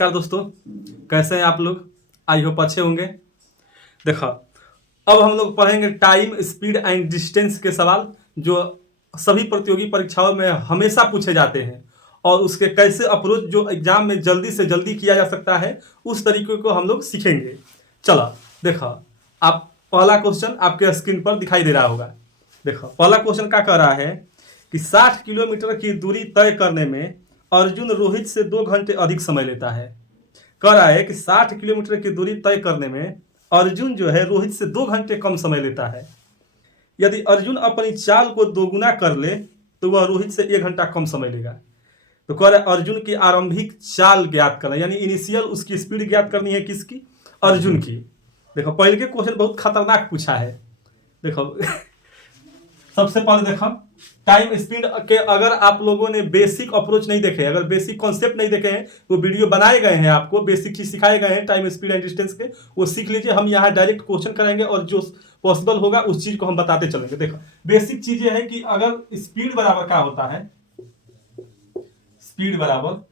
नमस्कार दोस्तों, कैसे हैं आप लोग। आई होप अच्छे होंगे। देखो, अब हम लोग पढ़ेंगे टाइम, स्पीड एंड डिस्टेंस के सवाल जो सभी प्रतियोगी परीक्षाओं में हमेशा पूछे जाते हैं और उसके कैसे अप्रोच जो एग्जाम में जल्दी से जल्दी किया जा सकता है उस तरीके को हम लोग सीखेंगे। चलो देखो, आप पहला क्वेश्चन आपके स्क्रीन पर दिखाई दे रहा होगा। देखो, पहला क्वेश्चन क्या कह रहा है कि 60 किलोमीटर की दूरी तय करने में अर्जुन रोहित से 2 घंटे अधिक समय लेता है। कह रहा है कि 60 किलोमीटर की दूरी तय करने में अर्जुन जो है रोहित से 2 घंटे कम समय लेता है। यदि अर्जुन अपनी चाल को दोगुना कर ले तो वह रोहित से 1 घंटा कम समय लेगा। तो कह रहा है अर्जुन की आरंभिक चाल ज्ञात करना, यानी इनिशियल उसकी स्पीड ज्ञात करनी है। किसकी? अर्जुन की। देखो, पहले के क्वेश्चन बहुत खतरनाक पूछा है। देखो सबसे पहले देखो, टाइम स्पीड के अगर आप लोगों ने बेसिक अप्रोच नहीं देखे, अगर बेसिक कॉन्सेप्ट नहीं देखे हैं, वो वीडियो बनाए गए हैं, आपको बेसिक चीज सिखाए गए हैं टाइम स्पीड एंड डिस्टेंस के, वो सीख लीजिए। हम यहाँ डायरेक्ट क्वेश्चन करेंगे और जो पॉसिबल होगा उस चीज को हम बताते चलेंगे। देखो, बेसिक चीज ये है कि अगर स्पीड बराबर क्या होता है, स्पीड बराबर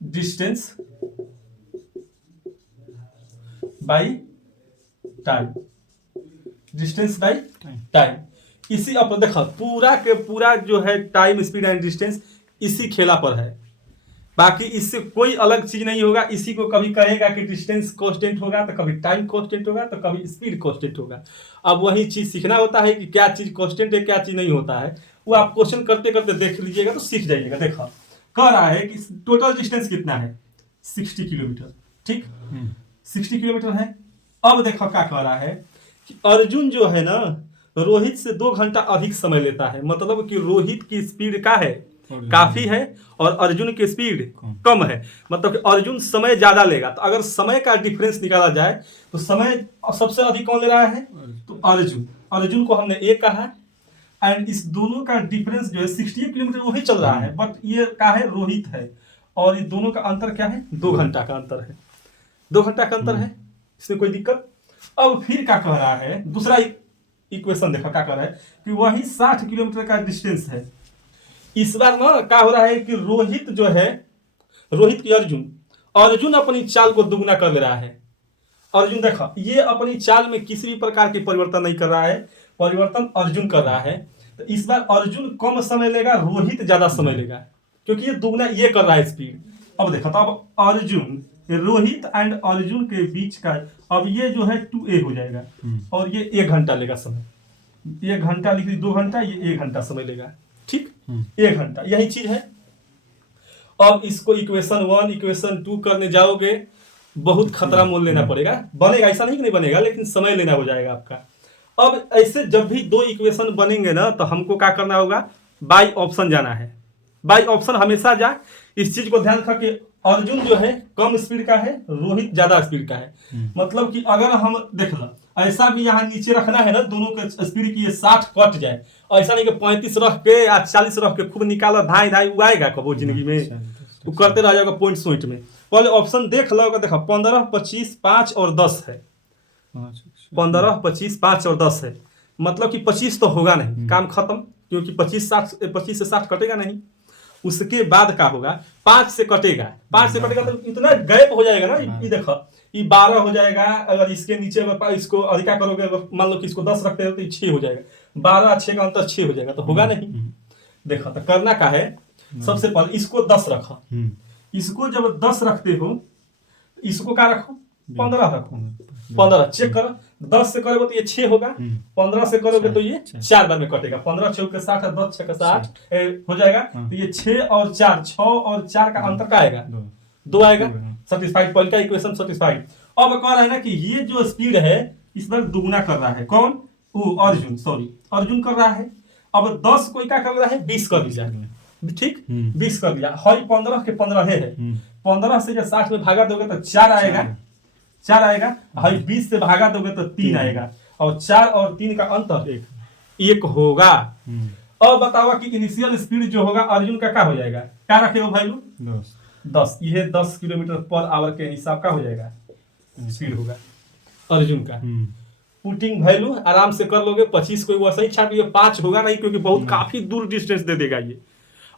distance by time, distance by time. इसी अब देखो, पूरा के पूरा जो है टाइम, स्पीड एंड डिस्टेंस इसी खेला पर है। बाकी इससे कोई अलग चीज नहीं होगा। इसी को कभी कहेगा कि डिस्टेंस कांस्टेंट होगा, तो कभी टाइम कांस्टेंट होगा, तो कभी स्पीड कांस्टेंट होगा। अब वही चीज सीखना होता है कि क्या चीज कांस्टेंट है, क्या चीज नहीं होता है। वो आप क्वेश्चन करते करते देख लीजिएगा तो सीख जाइएगा। देखो, कह रहा है कि टोटल डिस्टेंस कितना है, 60 किलोमीटर। ठीक, 60 किलोमीटर है। अब देखो क्या कह रहा है कि अर्जुन जो है ना रोहित से 2 घंटा अधिक समय लेता है। मतलब कि रोहित की स्पीड क्या है, काफी है, और अर्जुन की स्पीड कम है। मतलब कि अर्जुन समय ज्यादा लेगा। तो अगर समय का डिफरेंस निकाला जाए तो समय सबसे अधिक कौन ले रहा है, तो अर्जुन। अर्जुन को हमने ए कहा, एंड इस दोनों का डिफरेंस जो है 68 किलोमीटर वही चल रहा है, बट ये क्या है, रोहित है। और ये दोनों का अंतर क्या है, 2 घंटा का अंतर है। 2 घंटा का अंतर है, इसमें कोई दिक्कत। अब फिर क्या कह रहा है, दूसरा इक्वेशन देखा क्या कर रहा है कि वही 60 किलोमीटर का डिस्टेंस है। इस बार ना क्या हो रहा है कि रोहित जो है, रोहित की अर्जुन अपनी चाल को दुगना कर ले रहा है। अर्जुन देखा, ये अपनी चाल में किसी भी प्रकार की परिवर्तन नहीं कर रहा है, परिवर्तन अर्जुन कर रहा है। तो इस बार अर्जुन कम समय लेगा, रोहित ज्यादा समय लेगा, क्योंकि ये दुगना ये कर रहा है स्पीड। अब देखो, तो अब अर्जुन, रोहित एंड अर्जुन के बीच का अब ये जो है 2a हो जाएगा, और ये 1 घंटा लेगा समय। 1 घंटा लिख ली, 2 घंटा, ये 1 घंटा समय लेगा। ठीक, 1 घंटा, यही चीज है। अब इसको इक्वेशन 1 इक्वेशन 2 करने जाओगे, बहुत खतरा मोल लेना पड़ेगा। बनेगा, ऐसा नहीं कि नहीं बनेगा, लेकिन समय लेना हो जाएगा आपका। अब ऐसे जब भी 2 इक्वेशन बनेंगे ना, तो हमको क्या करना होगा, बाई ऑप्शन जाना है। बाई ऑप्शन हमेशा जाए। इस चीज को ध्यान रखा कि अर्जुन जो है कम स्पीड का है, रोहित ज्यादा स्पीड का है। मतलब कि अगर हम देख लो, ऐसा भी यहाँ नीचे रखना है ना, दोनों के स्पीड की ये 60 कट जाए। ऐसा नहीं कि 35 रख के या 40 रख के खूब निकालो, धाई धाई उगाएगा कबो जिंदगी में, वो करते रह जाएगा पॉइंट सोइंट में। पहले ऑप्शन देख लो, देखो 15, 25, 5 और 10 है। 15, 25, 5 और 10 है। मतलब कि 25 तो होगा नहीं, काम खत्म, क्योंकि 25 से 60 कटेगा नहीं। उसके बाद क्या होगा, 5 से कटेगा, 5 से कटेगा तो इतना गैप हो जाएगा ना। ये देखो, ये 12 हो जाएगा। अगर इसके नीचे इसको अधिका करोगे, मान लो कि इसको 10 रखते हो तो 6 हो जाएगा। 12 6 का अंतर 6 हो जाएगा, तो होगा नहीं। देखो, तो करना क्या है, सबसे पहले इसको 10 रखो। इसको जब 10 रखते हो, इसको क्या रखो, 15 रखो। 15 चेक करो, 10 से करोगे तो ये 6 होगा, 15 से करोगे तो ये 4 बार में कटेगा। 15 6 के 60, 10 6 के 60 हो जाएगा। तो ये 6 और 4, 6 और 4 का अंतर क्या आएगा, 2 आएगा। सेटिस्फाइड, पहले का इक्वेशन सेटिस्फाइड। अब कह रहा है ना कि ये जो स्पीड है इस बार दुगुना कर रहा है। कौन? वो अर्जुन, सॉरी अर्जुन कर रहा है। अब 10 कोई क्या कर रहा है, 20 कर दिया। ठीक, 20 कर दिया। 15 के 15 है। 15 से जब 60 में भागा दोगे तो 4 आएगा, 4 आएगा। 20 से भागा दोगे तो 3 आएगा, और 4 और 3 का अंतर 1 होगा। अब बताओ कि इनिशियल स्पीड जो होगा अर्जुन का क्या हो जाएगा, क्या रखे हो वैल्यू, 10। यह 10 किलोमीटर पर आवर के हिसाब का हो जाएगा स्पीड होगा अर्जुन का। पुटिंग वैल्यू आराम से कर लोगे, 25 को वैसे ही छाट लियो, 5 होगा नहीं, क्योंकि बहुत काफी दूर डिस्टेंस दे देगा ये।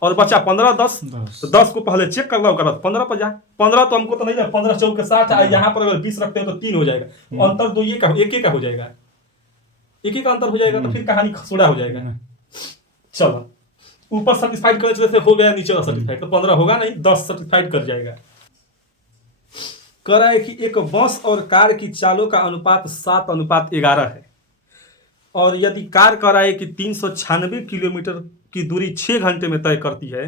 और बचा 15 10, 10 तो 10 को पहले चेक कर लो, कर 15 पर जाए। 15 तो हमको तो नहीं जाए, 15 चौक के 60, यहाँ पर अगर 20 रखते हैं तो 3 हो जाएगा, अंतर दो ये का एक ही का हो जाएगा, एक ही का अंतर हो जाएगा, तो फिर कहानी खसोड़ा हो जाएगा। चलो ऊपर सर्टिफाइड करने से हो गया, नीचे सर्टिफाइड, तो 15 होगा नहीं, 10 सर्टिफाइड कर जाएगा। कह रहा है कि एक बस और कार की चालों का अनुपात 7:11 है, और यदि कार कह रहा है कि 396 किलोमीटर की दूरी 6 घंटे में तय करती है,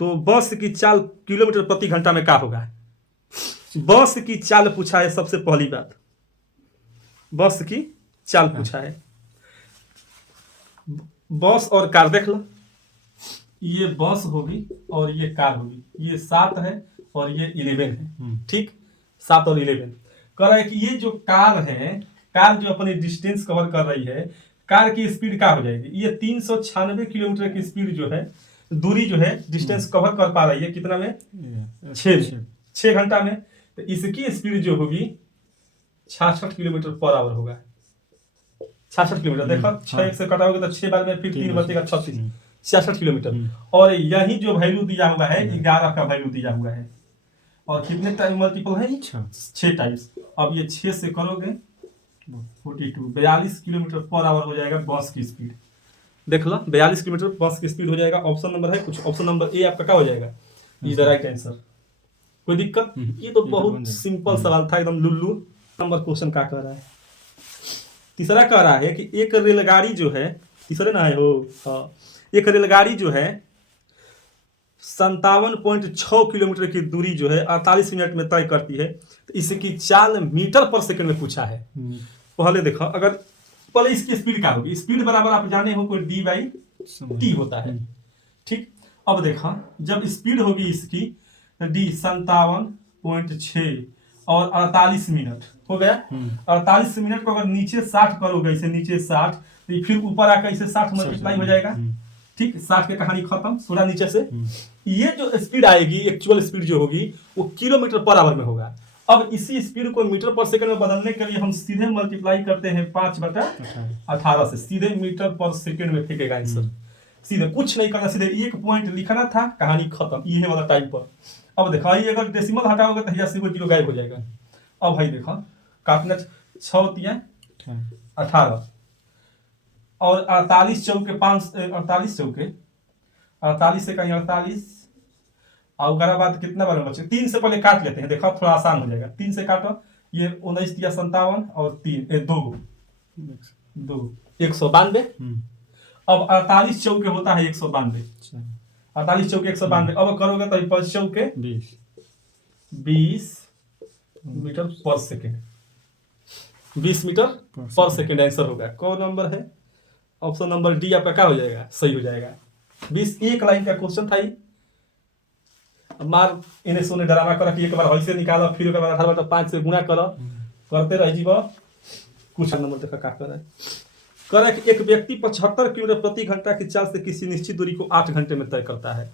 तो बस की चाल किलोमीटर प्रति घंटा में क्या होगा? बस की चाल पूछा है, सबसे पहली बात बस की चाल पूछा है। बस और कार देख लो, ये बस होगी और ये कार होगी, ये 7 है और ये 11 है, ठीक, 7 और 11। कह रहा है कि ये जो कार है, कार जो अपनी डिस्टेंस कवर कर रही है, कार की स्पीड क्या हो जाएगी? ये 396 किलोमीटर की स्पीड जो है, दूरी जो है, डिस्टेंस कवर कर पा रही है कितना में? 6 घंटा में। तो इसकी स्पीड जो होगी 66 किलोमीटर पर आवर होगा। 66 किलोमीटर, देखो 6 से कटा होगा तो 6 बार में फिर 3 बचेगा 36, 66 किलोमीटर। और यही जो वैल्यू दिया हुआ है 11 का वैल्यू दिया हुआ है, और कितने टाइम मल्टीपल है? 6 टाइम्स। अब ये 6 से करोगे 42, 42 किलोमीटर पर आवर हो जाएगा बस की स्पीड। देख लो 42 किलोमीटर बस की स्पीड हो जाएगा। ऑप्शन नंबर है कुछ, ऑप्शन नंबर ए आपका क्या हो जाएगा? Is the right answer. कोई दिक्कत? ये तो बहुत सिंपल सवाल था, एकदम लुल्लू। नंबर क्वेश्चन क्या कह रहा है? तीसरा कह रहा है कि एक रेलगाड़ी जो है, तीसरे ना है हो, एक रेलगाड़ी जो है 57.6 किलोमीटर की दूरी जो है 48 मिनट में तय करती है, तो इसकी चाल मीटर पर सेकंड में पूछा है। पहले देखो, अगर पहले इसकी स्पीड क्या होगी? स्पीड बराबर आप जाने हो कोई d/t होता है, ठीक। अब देखो, जब स्पीड होगी इसकी d 57.6 और 48 मिनट हो गया। 48 मिनट को अगर नीचे 60 करोगे, इसे नीचे 60, तो फिर ऊपर आकर इसे 60 मल्टीप्लाई हो जाएगा, ठीक। 60 की कहानी खत्म, सोलह नीचे से। ये जो स्पीड आएगी, एक्चुअल स्पीड जो होगी, वो किलोमीटर पर आवर में होगा। अब इसी स्पीड को मीटर पर सेकंड में बदलने के लिए हम सीधे मल्टीप्लाई करते हैं 5/18 से, सीधे मीटर पर सेकंड में फेंकेगा आंसर। सीधे कुछ नहीं करना, सीधे एक पॉइंट लिखना था, कहानी खत्म, ये वाला टाइम पर। अब देखा, ये अगर डेसिमल हटाओगे तो यहाँ से वो जीरो गायब हो जाएगा। अब भाई देखा, काटना 6 18 और 48 चौके 5, 48 चौके 48 से कहीं 48, और उसके बाद कितना बार बचे? 3 से पहले काट लेते हैं, देखो थोड़ा आसान हो जाएगा। 3 से काटो, ये 19 या 57 और 3 2 192। अब 48 चौके होता है 192, 48 चौके 192। अब करोगे तो 5 चौके 20 मीटर पर सेकेंड, 20 मीटर पर सेकेंड आंसर होगा। कौन नंबर है? ऑप्शन नंबर डी आपका क्या हो जाएगा? सही हो जाएगा। 20 एक लाइन का क्वेश्चन था ही। मार इन्हें सोने डरावा कर कि एक बार ऐसे निकालो, फिर एक बार 18 5 से गुणा करो, करते रह जीव। कुछ नंबर देखा क्या कर रहा है? कह रहा है कि एक व्यक्ति 75 किलोमीटर प्रति घंटा की चाल से किसी निश्चित दूरी को 8 घंटे में तय करता है।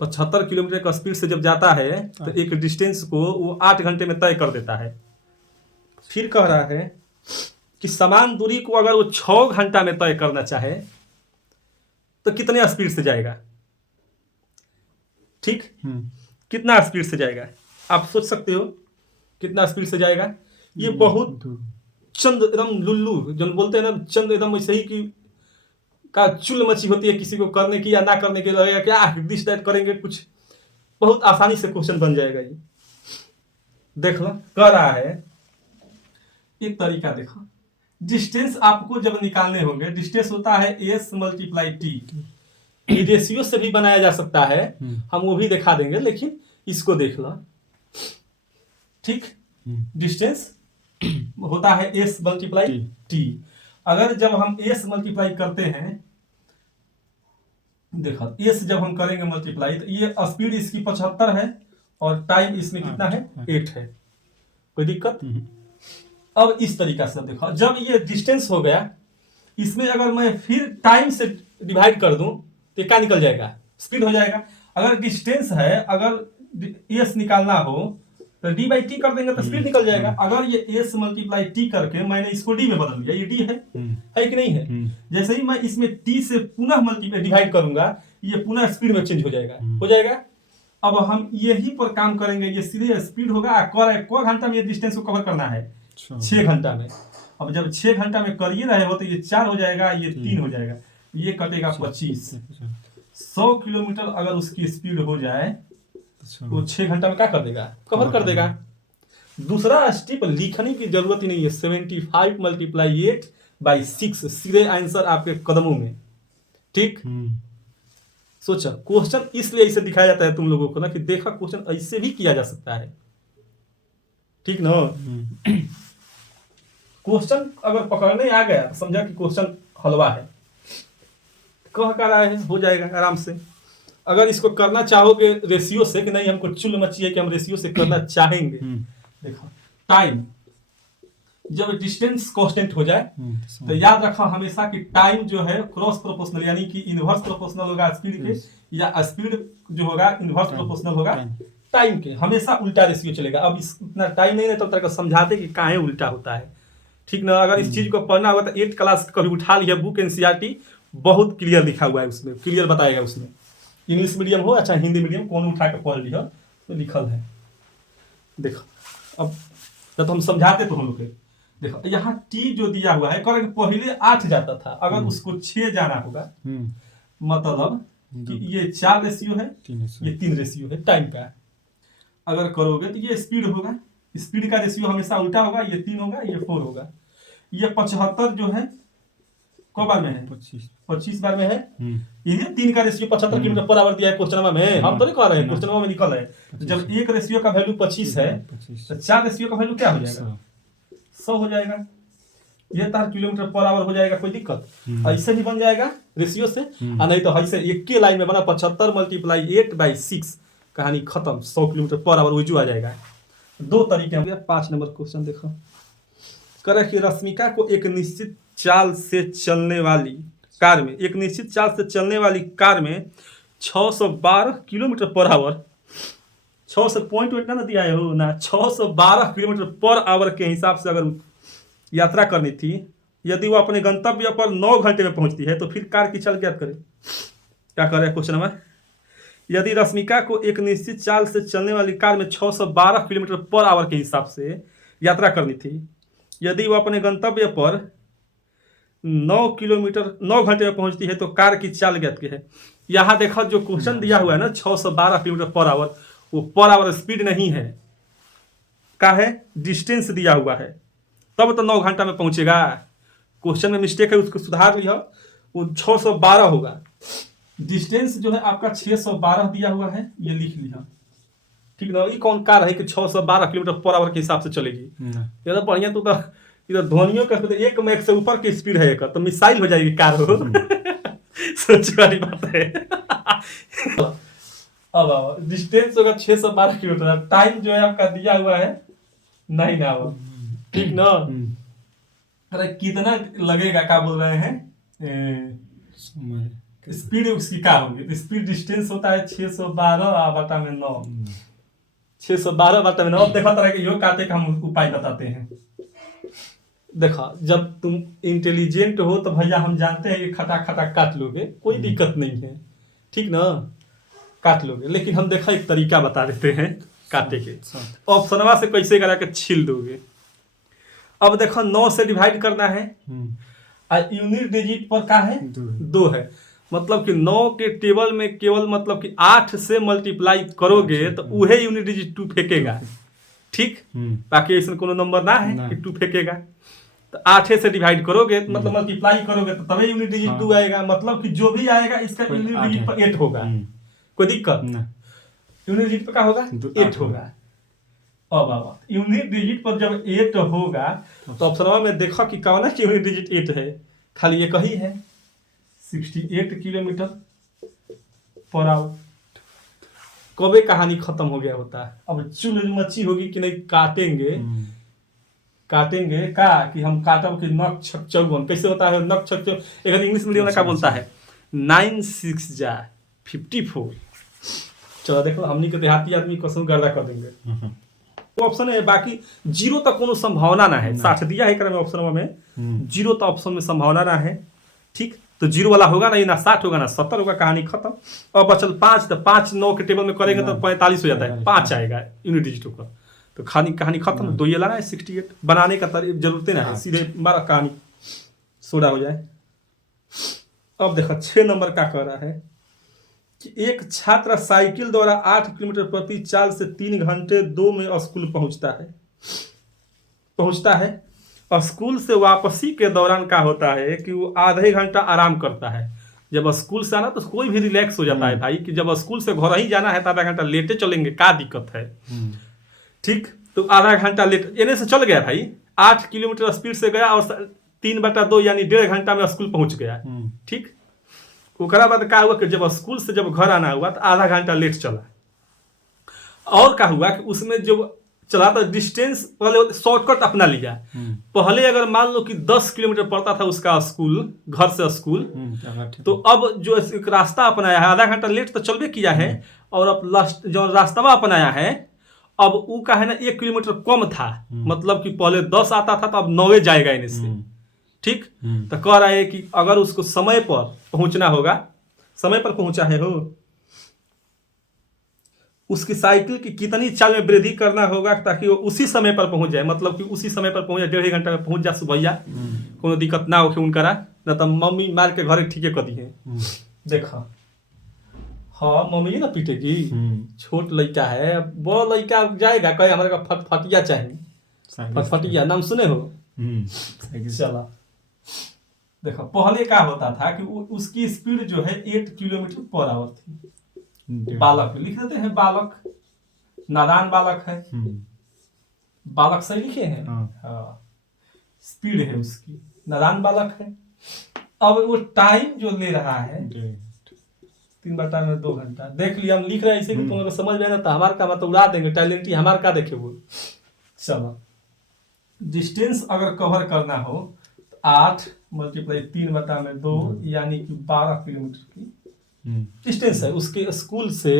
75 किलोमीटर का स्पीड से जब जाता है तो एक डिस्टेंस को वो 8 घंटे में तय कर देता है। फिर कह रहा है कि समान दूरी को अगर वो 6 घंटा में तय करना चाहे तो कितने स्पीड से जाएगा? ठीक, कितना स्पीड से जाएगा? आप सोच सकते हो कितना स्पीड से जाएगा। ये बहुत चंद एकदम लुल्लू जो बोलते हैं ना, चंद एकदम ऐसे ही कि का चुल मची होती है किसी को करने की या ना करने के लिए, क्या डिसाइड करेंगे, कुछ बहुत आसानी से क्वेश्चन बन जाएगा। ये देख लो, कह रहा है एक तरीका देखो, डिस्टेंस आपको जब निकालने होंगे, डिस्टेंस होता है s × t, रेशियो से भी बनाया जा सकता है, हम वो भी दिखा देंगे, लेकिन इसको देख लो, ठीक। डिस्टेंस होता है s × t। अगर जब हम s मल्टीप्लाई करते हैं, देखो s जब हम करेंगे मल्टीप्लाई, तो ये स्पीड इसकी 75 है और टाइम इसमें कितना है? 8 है। कोई दिक्कत? अब इस तरीका से देखो, जब ये डिस्टेंस हो गया, इसमें अगर मैं फिर टाइम से डिवाइड कर दूं तो क्या निकल जाएगा? स्पीड हो जाएगा। अगर डिस्टेंस है, अगर s निकालना हो तो डी बाई टी कर देंगे तो स्पीड निकल जाएगा। अगर ये एस मल्टीप्लाई टी करके मैंने इसको डी में बदल दिया, ये डी है कि नहीं है? जैसे ही मैं इसमें टी से पुनः मल्टीप्लाई डिवाइड करूंगा, ये पुनः स्पीड में चेंज हो जाएगा, हो जाएगा। अब हम यही पर काम करेंगे, ये सीधे स्पीड होगा। क घंटा में ये डिस्टेंस को कवर करना है, 6 घंटा में। अब जब 6 घंटा में कर ही रहे हो तो ये 4 हो जाएगा, ये 3 हो जाएगा, ये कटेगा 25। 100 किलोमीटर अगर उसकी स्पीड हो जाए तो 6 घंटा में क्या कर देगा? कवर कर देगा। दूसरा स्टेप लिखने की जरूरत ही नहीं है, 75 मल्टीप्लाई 8/6 सीधे आंसर आपके कदमों में। ठीक, सोचा क्वेश्चन इसलिए इसे दिखाया जाता है तुम लोगों को ना, कि देखा क्वेश्चन ऐसे भी किया जा सकता है। ठीक ना? क्वेश्चन अगर पकड़ने आ गया तो समझा कि क्वेश्चन हलवा है, कह कर रहा है, हो जाएगा आराम से। अगर इसको करना चाहोगे रेशियो से, कि नहीं हमको चुल मची है कि हम रेशियो से करना चाहेंगे, देखो टाइम जब डिस्टेंस कांस्टेंट हो जाए तो याद रखो हमेशा कि टाइम जो है क्रॉस प्रोपोर्शनल, यानी कि इनवर्स प्रोपोर्शनल होगा स्पीड के, या स्पीड जो होगा इनवर्स प्रोपोर्शनल होगा टाइम के। हमेशा उल्टा रेशियो चलेगा। अब इतना टाइम नहीं है तो तरह समझाते कि काहे उल्टा होता है। ठीक ना? अगर इस चीज को पढ़ना होगा तो 8th क्लास कभी उठा लिया बुक, एनसीईआरटी बहुत क्लियर लिखा हुआ है उसमें, क्लियर बताएगा उसमें। इंग्लिश मीडियम हो अच्छा हिंदी मीडियम, कौन उठा के पढ़ लिया तो लिखल है। देखो अब तो हम समझाते तो हम लोग, देखो यहाँ टी जो दिया हुआ है, कर पहले 8 जाता था, अगर उसको 6 जाना होगा, मतलब कि ये 4 रेशियो है, ये 3 रेशियो है टाइम का। अगर करोगे तो ये स्पीड होगा, स्पीड का रेशियो हमेशा उल्टा होगा, ये 3 होगा, ये 4 होगा। ये 75 जो है कौ बार में है? 25 बार में है। ये 3 का रेशियो 75 किलोमीटर पर आवर दिया है क्वेश्चन में, हम तो नहीं कह रहे हैं, क्वेश्चन में निकल है। तो जब एक रेशियो का वैल्यू 25 है तो 4 रेशियो का वैल्यू क्या हो जाएगा? 100 हो जाएगा। ये तार किलोमीटर पर आवर हो जाएगा, कोई दिक्कत? ऐसे भी बन जाएगा रेशियो से, और नहीं तो ऐसे एक के लाइन में बना 75 मल्टीप्लाई 8/6, कहानी खत्म, 100 किलोमीटर पर आवर वही आ जाएगा। 2 तरीके होंगे। 5 नंबर क्वेश्चन देखो, करे कि रश्मिका को एक निश्चित चाल से चलने वाली कार में, एक निश्चित चाल से चलने वाली कार में 612 किलोमीटर पर आवर, 600 पॉइंट ना दिया है हो ना, 612 किलोमीटर पर आवर के हिसाब से अगर यात्रा करनी थी, यदि वो अपने गंतव्य पर 9 घंटे में पहुंचती है तो फिर कार की चाल ज्ञात करे। क्या कर रहे हैं क्वेश्चन में? यदि रश्मिका को एक निश्चित चाल से चलने वाली कार में 612 किलोमीटर पर आवर के हिसाब से यात्रा करनी थी, यदि वो अपने गंतव्य पर 9 घंटे में पहुंचती है तो कार की चाल ज्ञात की है। यहाँ देखो जो क्वेश्चन दिया हुआ है ना 612 किलोमीटर पर आवर, वो पर आवर स्पीड नहीं है, का है डिस्टेंस दिया हुआ है, तब तो 9 घंटा में पहुंचेगा। क्वेश्चन में मिस्टेक है, उसको सुधार लिया, वो 612 होगा। डिस्टेंस जो है आपका 612 दिया हुआ है, ये लिख लिया। ठीक ना? ये कौन कार है कि 612 किलोमीटर पर आवर के हिसाब से चलेगी? ये तो बढ़िया, तो इधर ध्वनियों का 1 मैक से ऊपर की स्पीड है, तो मिसाइल हो जाएगी कार हो। सोचने वाली बात है। अब डिस्टेंस होगा 612 किलोमीटर, टाइम जो है आपका दिया हुआ है 9 आवर। ठीक ना? अरे कितना लगेगा, क्या बोल रहे हैं स्पीड उसकी क्या होगी? तो स्पीड डिस्टेंस होता है 612/9, 612/9। अब देखा तरह के योग काटे का हम उपाय बताते हैं। देखा जब तुम इंटेलिजेंट हो तो भैया हम जानते हैं कि खटा खटा काट लोगे, कोई दिक्कत नहीं है। ठीक ना? काट लोगे, लेकिन हम देखा एक तरीका बता देते हैं काटे के। ऑप्शनवा से कैसे करा के छील दोगे। अब देखो 9 से डिवाइड करना है, और यूनिट डिजिट पर क्या है? 2 है। मतलब कि 9 के टेबल में केवल मतलब कि 8 से मल्टीप्लाई करोगे तो उहे यूनिट डिजिट 2 फेंकेगा। ठीक, बाकी ऐसा कोनो नंबर ना है कि 2 फेंकेगा। तो 8 से डिवाइड करोगे मतलब मल्टीप्लाई करोगे तो तभी यूनिट डिजिट 2 आएगा। मतलब कि जो भी आएगा इसका यूनिट डिजिट पर 8 होगा, कोई दिक्कत नहीं। यूनिट डिजिट पर क्या होगा? 8 होगा। अब यूनिट डिजिट पर जब 8 होगा तो ऑप्शन में देखो कि कौन है यूनिट डिजिट 8 है, खाली एक ही है, 68 किलोमीटर पर आवर। कबे कहानी खत्म हो गया होता है। अब चुल मची होगी कि नहीं, काटेंगे का कि हम काटब कि नक छक चौगुन। कैसे होता है नक छक चौगुन? एक इंग्लिश मीडियम में क्या बोलता है? 9 6 जा 54। चलो देखो हमनी के देहाती आदमी कसम गर्दा कर देंगे। वो ऑप्शन है, बाकी जीरो तक कोनो संभावना ना है। 60 दिया है में ऑप्शन में, जीरो तक ऑप्शन में संभावना ना है। ठीक, तो जीरो वाला होगा नहीं, ना 60 होगा ना 70 होगा, कहानी खत्म। अब बचल 5, तो 5 9 के टेबल में करेंगे तो 45 हो जाता है, 5 आएगा यूनिट डिजिट होकर, तो कहानी खत्म। 2 ये लाना है 68 बनाने का जरूरत ना है, सीधे मारा कहानी सोडा हो जाए। अब देखो 6 नंबर का कह रहा है कि एक छात्र साइकिल द्वारा 8 किलोमीटर प्रति चाल से 3 घंटे 2 में स्कूल पहुंचता है और स्कूल से वापसी के दौरान क्या होता है कि वो आधे घंटा आराम करता है। जब स्कूल से आना तो कोई भी रिलैक्स हो जाता है भाई, कि जब स्कूल से घर ही जाना है तो आधा घंटा लेटे चलेंगे, क्या दिक्कत है। ठीक, तो आधा घंटा लेट एने से चल गया भाई, 8 किलोमीटर स्पीड से गया और 3/2 यानी 1.5 घंटा में स्कूल पहुंच गया। ठीक, ओकरा बाद क्या हुआ कि जब स्कूल से जब घर आना हुआ तो आधा घंटा लेट चला। और क्या हुआ कि उसमें जब चला तो डिस्टेंस पहले शॉर्टकट अपना लिया। पहले अगर मान लो कि 10 किलोमीटर पड़ता था उसका स्कूल, घर से स्कूल, तो अब जो एक रास्ता अपनाया है, आधा घंटा लेट तो चलबे किया है, और अब लास्ट जो रास्ता अपनाया है अब वो का है ना 1 किलोमीटर कम था, मतलब कि पहले 10 आता था तो अब 9 जाएगा इन्हें से। ठीक, तो कह रहा है कि अगर उसको समय पर पहुंचना होगा, समय पर पहुंचा है हो, उसकी साइकिल की कितनी चाल में वृद्धि करना होगा ताकि वो उसी समय पर पहुंच जाए, मतलब कि उसी समय पर पहुंच जाए, 1.5 घंटा में पहुंच जा सुबैया, कोनो दिक्कत ना हो उनकरा, न तो मम्मी मार के घरे ठीके कर दी है। देखा, हाँ मम्मी ना पीटेगी, छोट लड़का है, बड़ा लड़का जाएगा कहे हमारे का फटफटिया चाहिए, फटफटिया नाम सुने हो। चला देखो, पहले क्या होता था कि उसकी स्पीड जो है 8 किलोमीटर पर आवर थी। बालक लिख देते हैं, बालक, नादान बालक है, बालक सही लिखे हैं। हाँ, स्पीड है उसकी, नादान बालक है। अब वो टाइम जो ले रहा है 3/2 घंटा, देख लिया हम लिख रहे हैं इसे कि तुम्हें समझ में ना था, हमारे का मतलब उड़ा देंगे, टैलेंट ही हमारे का देखे वो। चलो, डिस्टेंस अगर कवर करना हो तो 8 मल्टीप्लाई 3/2 यानी कि 12 किलोमीटर की डिस्टेंस है। उसके स्कूल से,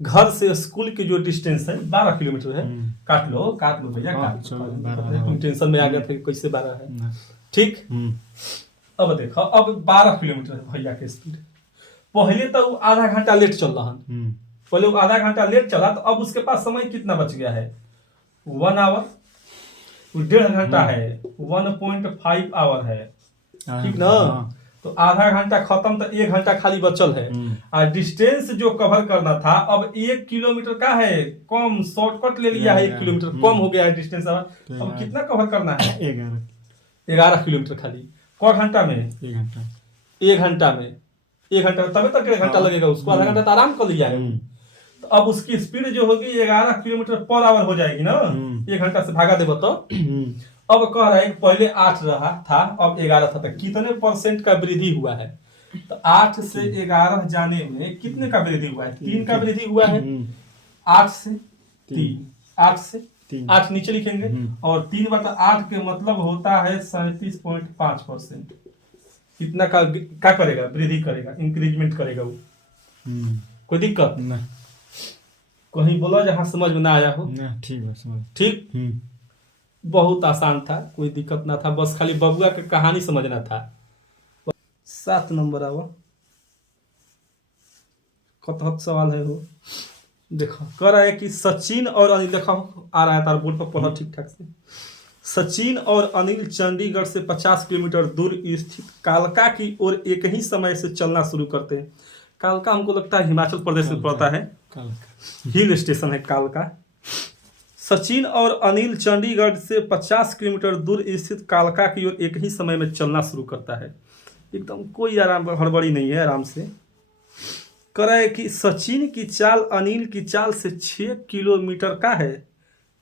घर से स्कूल की जो डिस्टेंस है 12 किलोमीटर है। काट लो भैया, काट लो, तुम टेंशन में आ गए थे कैसे 12 है। ठीक, अब देखो, अब 12 किलोमीटर है भैया के स्पीड। पहले तो वो आधा घंटा लेट चल रहा है, पहले वो आधा घंटा लेट चला, तो अब उसके पास समय कितना बच गया है, 1 आवर, 1.5 घंटा है, 1.5 आवर है। ठीक ना, तो आधा घंटा खत्म, तो 1 घंटा खाली बचल है। और डिस्टेंस जो कवर करना था, अब 1 किलोमीटर का है कम, शॉर्टकट ले लिया है, 1 किलोमीटर कम हो गया है डिस्टेंस। अब कितना कवर करना है, 11 किलोमीटर खाली। क घंटा में, 1 घंटा, 1 घंटा में, 1 घंटा तभी तक 1 घंटा लगेगा उसको, आधा घंटा तो आराम कर लिया है। तो अब उसकी स्पीड जो होगी 11 किलोमीटर पर आवर हो जाएगी ना, 1 घंटा से भागा देबो तो। अब कह रहा है कि पहले 8 रहा था, अब 11 था, तो कितने % का वृद्धि हुआ है। तो 8 से 11 जाने में कितने का वृद्धि हुआ है, 3 का वृद्धि हुआ है। 8 से 3, 8 से 8 नीचे लिखेंगे, और 3/8 के मतलब होता है 37.5%। कितना का क्या करेगा, वृद्धि करेगा, इंक्रीजमेंट करेगा वो। कोई दिक्कत नहीं, कहीं बोलो जहां समझ में ना आया हो। ठीक है, समझ ठीक। बहुत आसान था, कोई दिक्कत ना था, बस खाली बबुआ की कहानी समझना था। 7 नंबर आवा, कतहत सवाल है वो। देखो, कह रहा है कि सचिन और अनिल, देखो आ रहा है तार बोर्ड पर, पढ़ो ठीक ठाक से। सचिन और अनिल चंडीगढ़ से 50 किलोमीटर दूर स्थित कालका की ओर एक ही समय से चलना शुरू करते हैं। कालका हमको लगता है हिमाचल प्रदेश में पड़ता है, हिल स्टेशन है कालका। सचिन और अनिल चंडीगढ़ से 50 किलोमीटर दूर स्थित कालका की ओर एक ही समय में चलना शुरू करता है। एकदम कोई आराम हड़बड़ी नहीं है, आराम से। कह रहा है कि सचिन की चाल अनिल की चाल से 6 किलोमीटर का है,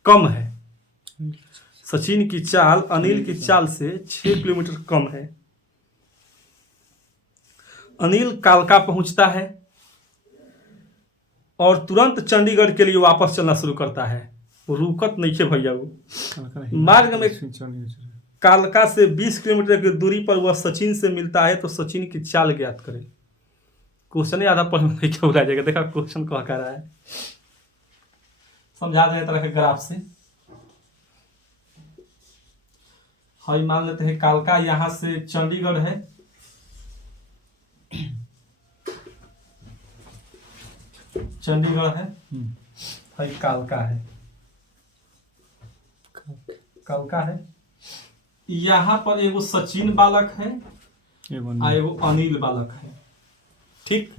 कम है। सचिन की चाल अनिल की चाल से 6 किलोमीटर कम है। अनिल कालका पहुंचता है और तुरंत चंडीगढ़ के लिए वापस चलना शुरू करता है। वो रुकत नहीं है भैया, वो मार्ग में कालका से 20 किलोमीटर की दूरी पर वह सचिन से मिलता है। तो सचिन की चाल ज्ञात करें। क्वेश्चन आधा पढ़ में नहीं क्या उड़ा जाएगा। देखा क्वेश्चन कह रहा है, समझा दें तरह के ग्राफ से। हाँ, मान लेते हैं कालका यहां से चंडीगढ़ है, चंडीगढ़ है, भाई कालका है, कालका है। यहाँ पर एगो सचिन बालक है और एगो अनिल बालक है, ठीक।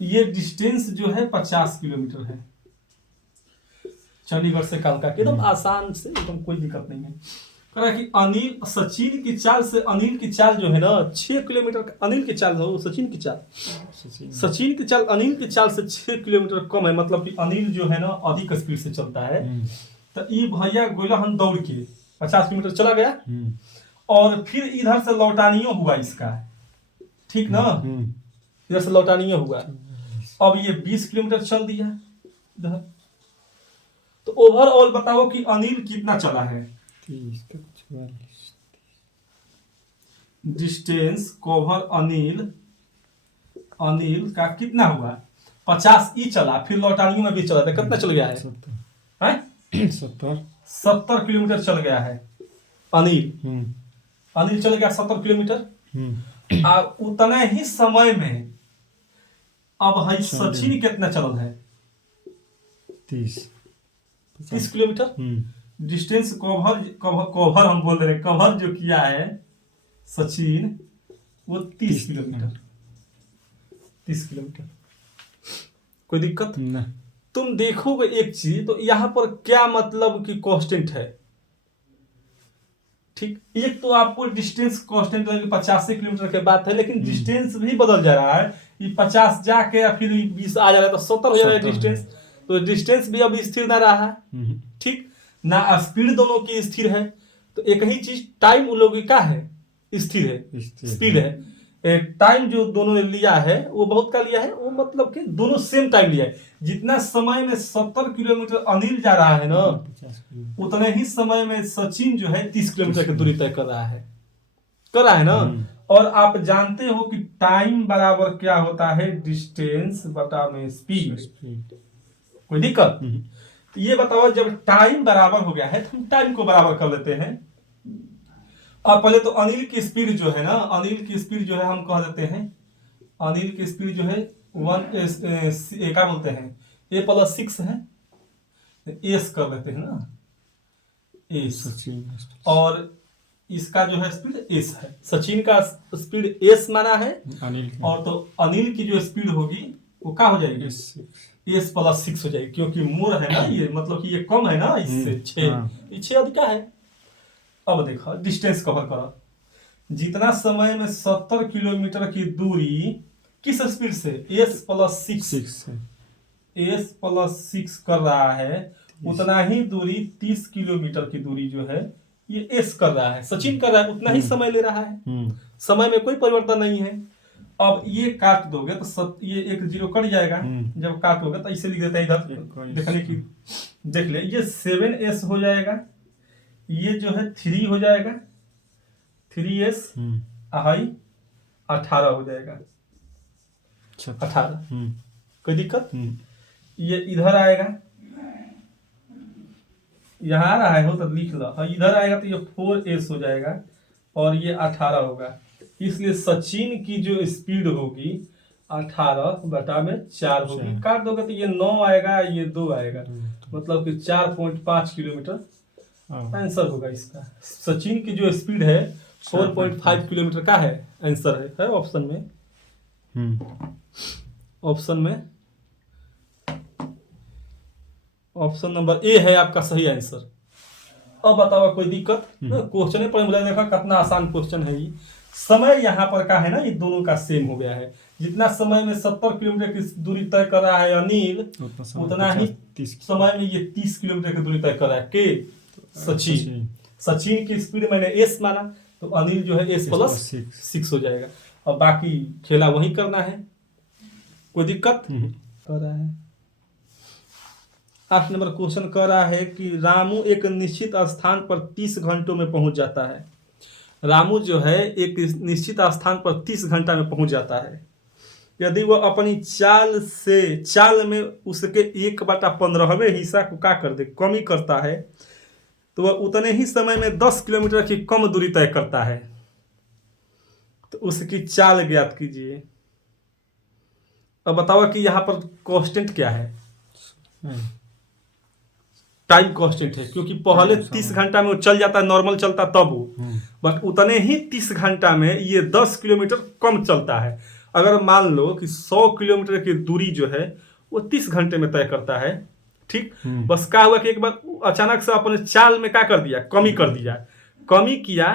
ये डिस्टेंस जो है 50 किलोमीटर है चंडीगढ़ से कालका के, एकदम आसान से, एकदम कोई दिक्कत नहीं है। कह रहा है कि अनिल सचिन की चाल से अनिल की चाल जो है ना 6 किलोमीटर, अनिल की चाल हो सचिन की चाल, सचिन की चाल अनिल की चाल से 6 किलोमीटर कम है। मतलब कि अनिल जो है ना अधिक स्पीड से चलता है। तो ये भैया गोला हम दौड़ के 50 किलोमीटर चला गया और फिर इधर से लौटानियो हुआ इसका, ठीक ना, इधर से लौटानियो हुआ। अब ये 20 किलोमीटर चल दिया इधर। तो ओवरऑल बताओ कि अनिल कितना चला है, डिस्टेंस कवर अनिल, अनिल का कितना हुआ 50 ई चला, फिर लौटानियों में भी चला था, कितना चल गया है 70 किलोमीटर चल गया है अनिल। अनिल चल गया 70 किलोमीटर। और उतने ही समय में अब है सचिन कितना चल है 30 किलोमीटर। डिस्टेंस कवर हम बोल रहे हैं, कवर जो किया है सचिन वो 30 किलोमीटर, 30 किलोमीटर। कोई दिक्कत नहीं। तुम देखोगे एक चीज, तो यहां पर क्या मतलब कि कांस्टेंट है, ठीक। एक तो आपको डिस्टेंस कांस्टेंट 50 किलोमीटर के बात है, लेकिन डिस्टेंस भी बदल जा रहा है। ये 50 जाके या फिर 20 आ जा रहा है, तो 70 हो जा रहा है डिस्टेंस। तो डिस्टेंस भी अब स्थिर ना रहा है, ठीक ना, स्पीड दोनों की स्थिर है। तो एक ही चीज टाइम उन लोगों का है स्थिर है, स्पीड है। टाइम जो दोनों ने लिया है वो बहुत का लिया है, वो मतलब कि दोनों सेम टाइम लिया है। जितना समय में 70 किलोमीटर अनिल जा रहा है ना, उतने ही समय में सचिन जो है 30 किलोमीटर की दूरी तय कर रहा है ना। और आप जानते हो कि टाइम बराबर क्या होता है, डिस्टेंस बटा में स्पीड। कोई दिक्कत। तो ये बताओ, जब टाइम बराबर हो गया है तो हम टाइम को बराबर कर लेते हैं। अब पहले तो अनिल की स्पीड जो है ना, अनिल की स्पीड जो है हम कह देते हैं, अनिल की स्पीड जो है 1 क्या बोलते हैं, a+6 है, एस कर देते हैं ना, एस। और इसका जो है स्पीड एस है, सचिन का स्पीड एस माना है। और तो अनिल की जो स्पीड होगी वो क्या हो जाएगी, s+6 हो जाएगी, क्योंकि मोर है ना ये, मतलब कि ये कम है ना इससे 6, 6 अधिक है। अब देखो डिस्टेंस कवर करो, जितना समय में 70 किलोमीटर की दूरी किस स्पीड से, s+6 कर रहा है, उतना ही दूरी 30 किलोमीटर की दूरी जो है ये एस कर रहा है, सचिन कर रहा है, उतना ही समय ले रहा है। समय में कोई परिवर्तन नहीं है। अब ये काट दोगे तो ये 1 0 कट जाएगा। जब काटोगे तो इसे लिख देते हैं इधर, देखने की देख ले, ये 7s हो जाएगा, ये जो है 3 हो जाएगा, 3s हाई 18 हो जाएगा, 18। कोई दिक्कत। ये इधर आएगा, यहाँ आ रहा है हो तो लिख लो, इधर आएगा तो ये 4s हो जाएगा और ये 18 होगा। इसलिए सचिन की जो स्पीड होगी 18/4 होगी। काट दोगे तो ये 9 आएगा, ये 2 आएगा, मतलब कि 4.5 किलोमीटर आंसर होगा इसका। सचिन की जो स्पीड है 4.5 किलोमीटर का है, आंसर है ऑप्शन में। ऑप्शन में ऑप्शन नंबर ए है आपका सही आंसर। अब बताओ कोई दिक्कत, क्वेश्चन पर मुझे देखा कितना आसान क्वेश्चन है ये। समय यहाँ पर का है ना, ये दोनों का सेम हो गया है। जितना समय में 70 किलोमीटर की दूरी तय कर रहा है अनिल, उतना ही समय में ये 30 किलोमीटर की दूरी तय कर रहा है के सचिन। सचिन की स्पीड मैंने एस माना, तो अनिल जो है s+6 हो जाएगा। और बाकी खेला वही करना है, कोई दिक्कत कर रहा है। 8 नंबर क्वेश्चन कह रहा है कि रामू एक निश्चित स्थान पर 30 घंटों में पहुंच जाता है। रामू जो है एक निश्चित स्थान पर 30 घंटा में पहुंच जाता है। यदि वह अपनी चाल में उसके 1/15वें हिस्सा को क्या कर दे, कमी करता है, तो वह उतने ही समय में 10 किलोमीटर की कम दूरी तय करता है। तो उसकी चाल ज्ञात कीजिए। अब बताओ कि यहाँ पर कांस्टेंट क्या है? टाइम कांस्टेंट है, क्योंकि पहले 30 घंटा में वो चल जाता है, नॉर्मल चलता तब वो, बट उतने ही 30 घंटा में ये 10 किलोमीटर कम चलता है। अगर मान लो कि 100 किलोमीटर की दूरी जो है वो 30 घंटे में तय करता है, ठीक। बस क्या हुआ कि एक बार अचानक से अपने चाल में क्या कर दिया, कमी कर दिया, कमी किया,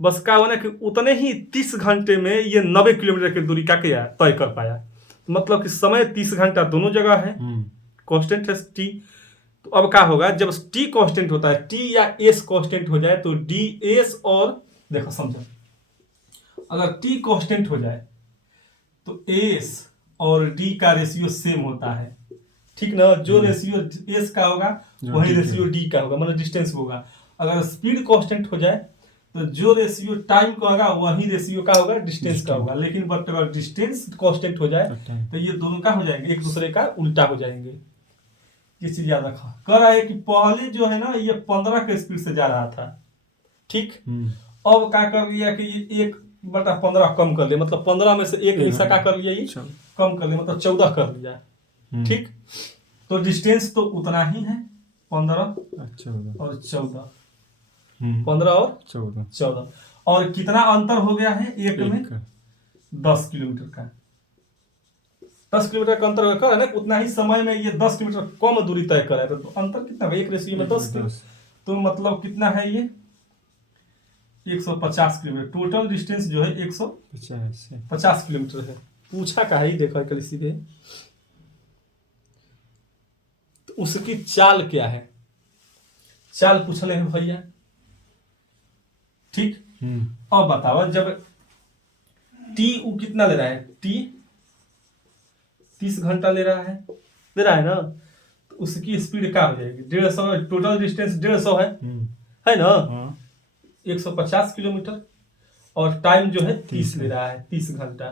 बस क्या हुआ ना कि उतने ही 30 घंटे में ये 90 किलोमीटर की दूरी क्या किया, तय कर पाया। मतलब कि समय 30 घंटा दोनों जगह है, कांस्टेंट है टी। तो अब क्या होगा, जब टी कांस्टेंट होता है, टी या एस कांस्टेंट हो जाए, तो डी एस और देखो समझो, अगर टी कांस्टेंट हो जाए तो एस और डी का रेशियो सेम होता है, ठीक ना। जो रेशियो एस का होगा वही रेशियो डी का होगा, मतलब डिस्टेंस होगा। अगर स्पीड कांस्टेंट हो जाए तो जो रेशियो टाइम का होगा वही रेशियो का होगा, डिस्टेंस का होगा। लेकिन बट अगर डिस्टेंस कांस्टेंट हो जाए तो ये दोनों का हो जाएंगे, एक दूसरे का उल्टा हो जाएंगे। ये चीज याद रखा। कह रहा है कि पहले जो है ना ये 15 के स्पीड से जा रहा था, ठीक। अब क्या कर लिया कि ये 1/15 कम कर लिया, मतलब 15 में से एक हिस्सा क्या कर लिया, ये कम कर लिया, मतलब 14 कर लिया, ठीक। तो डिस्टेंस तो उतना ही है, 15 और 14, 15 और 14। और कितना अंतर हो गया है एक में? 10 किलोमीटर का। 10 किलोमीटर का अंतर कर है ना, उतना ही समय में ये 10 किलोमीटर कम दूरी तय कर रहा है। तो अंतर कितना है? एक रेशियो में 10 के, तो मतलब कितना है ये? 150 किलोमीटर। टोटल डिस्टेंस जो है 150 किलोमीटर है। पूछा का है, देखो कल सीधे, तो उसकी चाल क्या है? चाल पूछ ले भैया, ठीक। अब बताओ, जब टी कितना ले रहा है, टी 30 घंटा ले रहा है ना, तो उसकी स्पीड क्या हो जाएगी? 150। टोटल डिस्टेंस 150 है ना, 150 किलोमीटर, और टाइम जो है 30 ले रहा है, 30 घंटा।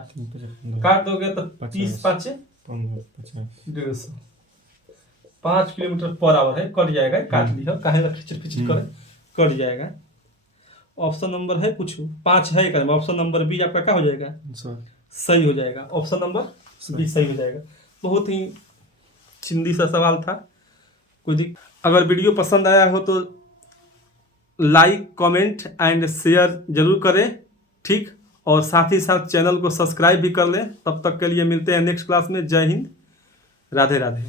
काट दोगे तो 30 5 150, 5 किलोमीटर पर आवर है, कट जाएगा, काट लिया, काहे खिचड़ करे, कट जाएगा। ऑप्शन नंबर है कुछ 5 है, ऑप्शन नंबर बी आपका क्या हो जाएगा? सही हो जाएगा, ऑप्शन नंबर बी सही हो जाएगा। बहुत ही चिंदी सा सवाल था, कोई अगर वीडियो पसंद आया हो तो लाइक, कमेंट एंड शेयर जरूर करें, ठीक। और साथ ही साथ चैनल को सब्सक्राइब भी कर लें। तब तक के लिए मिलते हैं नेक्स्ट क्लास में। जय हिंद, राधे राधे।